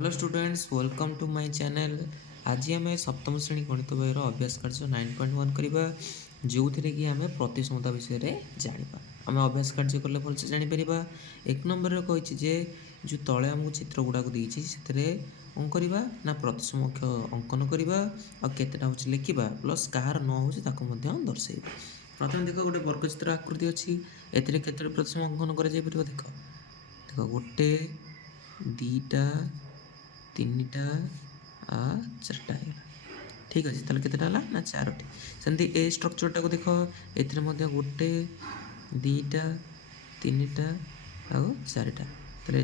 Hello students, welcome to my channel. आज आम सप्तम श्रेणी गणित बही अभ्यास कार्य 9.1 करवा जो थी कि आम प्रतिसमता विषय में जाना। आम अभ्यास कार्य कले भलसे जापर। एक नंबर कही जो तले आमको चित्र गुड़ाक देती से कौन करवा ना प्रतिसम अक्ष अंकन करवा आतेटा हूँ लिखा प्लस कहार न हो दर्शाई। प्रथम देख गोटे वर्गचित्र आकृति अच्छी एते प्रतिसम अंकन कर देख देख गोटे दीटा तीनटा चार्टा है। ठीक अच्छे ताल के ना चारोटी सेमती ए स्ट्रक्चरटा को देख ए गोटे दीटा तीनटा चारिटा ताले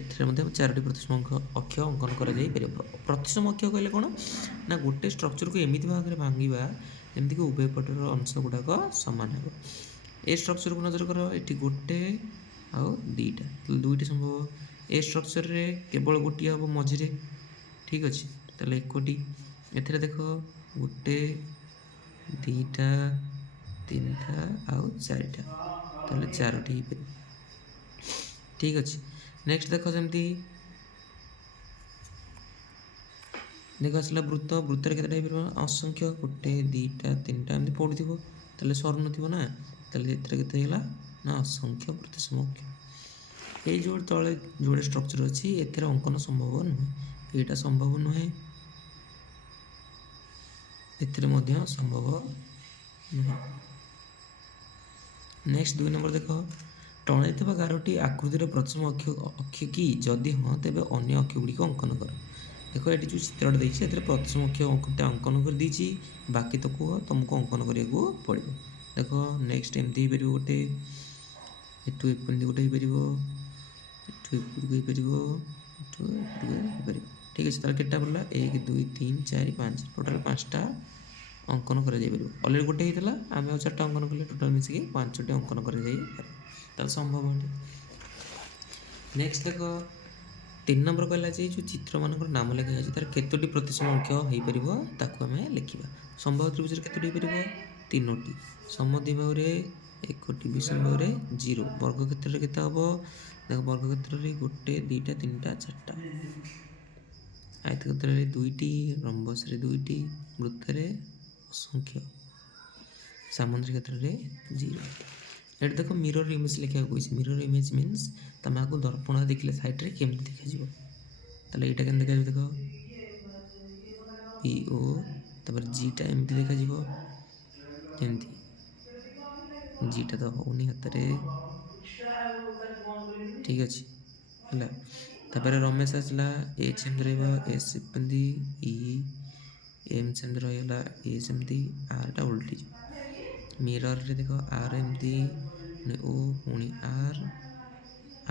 चारोटी प्रतिसम अक्ष अंकन कर प्रतिसम अक्ष कहले कौन ना गोटे स्ट्रक्चर को एमती भाग में भांगा जमीक उभय पटर अंश गुड़ाक सामान हो। ए स्ट्रक्चर को नजर कर ये गोटे दीटा दुईटी संभव ए स्ट्रक्चर रे केवल गोटे हम मझे। ठीक अच्छे ताले एकोटी एथे देख गोटे दीटा तीनटा चारिटा ताले चारोटी हो। ठीक अच्छे नेक्स्ट देख जमती देख आसला वृत्त वृत्तर के असंख्य गोटे दीटा तीनटा एमती पड़ू ताले सर ना ताले ना असंख्य प्रतिसम अक्ष। ये जो तले जोड़े स्ट्रक्चर अच्छी एथेर अंकन संभव नुहे यहाँ संभव नुहे एथिरे मध्य संभव नुहे। नेक्स्ट 2 नंबर देख टणे गारटी आकृतिर प्रतिसम अक्ष कि जदि हाँ तेज अन्य अक्ष गुड़िक अंकन कर। देख ये जो चित्रटा देखिए प्रतिसम अक्ष अंकन कर दी बाकी तो कह तुमको अंकन करने पड़ो। देख नेक्स्ट एमती हो गोटे एटू एमती गोटे हो। ठीक अच्छे तार केटा पड़ा 1 2 3 4 5 टोटाल 5टा अंकन कर अलरेडी गोटे होता आम 4टा अंकन कले टोटाल मिसिक 5टी अंकन कर संभव। नेक्स्ट देख 3 नंबर कहला जो चित्र मान नाम लिखा जाए तार केतोटी प्रतिसम अक्ष हो पार आम लिखा। संभव त्रिभुज केतोटी हो पार 3टी समद्विबाहु 1टी विषमबाहु 0 वर्ग क्षेत्र में केते हम देख वर्ग क्षेत्र में गोटे दीटा तीनटा चार्टा आयतक्षेत्र में 2टी रंबस 2टी वृत्त असंख्य सामुद्रिक क्षेत्र में 0। ये देख मिरर इमेज लिखा कही मिरर इमेज मीन्स तुम आपको दर्पण देखिले सैड्रे केमती देखा ताले यहाँ के देखा पी ओ तापर जीटा एमती देखा जमती जीटा तो होनी हाथ में। ठीक अच्छे है तापर रमेश आसला एच एम एस सेमती ई एम सेमती रहीगला ए सेमती आर टा उल्टी मिरर रे देख आर एमती ओ पुणी आर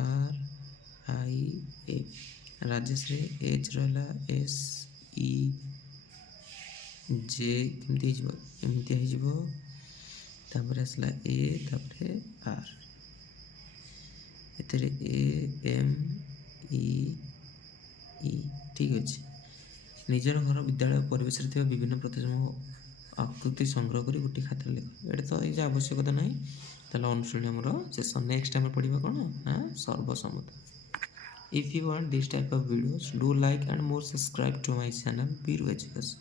आर आई एफ राजेश रे एच रहा एस ई जे केमती एमती तापर आसला ए तापर आर एते ए एम ई ई। ठीक अच्छे निजर घर विद्यालय परिवेश विभिन्न प्रतिसम आकृति संग्रह कर गोटे खातर लिख ये तो ये आवश्यकता ना ताले अनुशीलनी आमर शेष। नेक्स्ट आम पढ़ा कौन ना सर्वसम्मता। If you want this type of videos do like and more subscribe to my channel Biru education.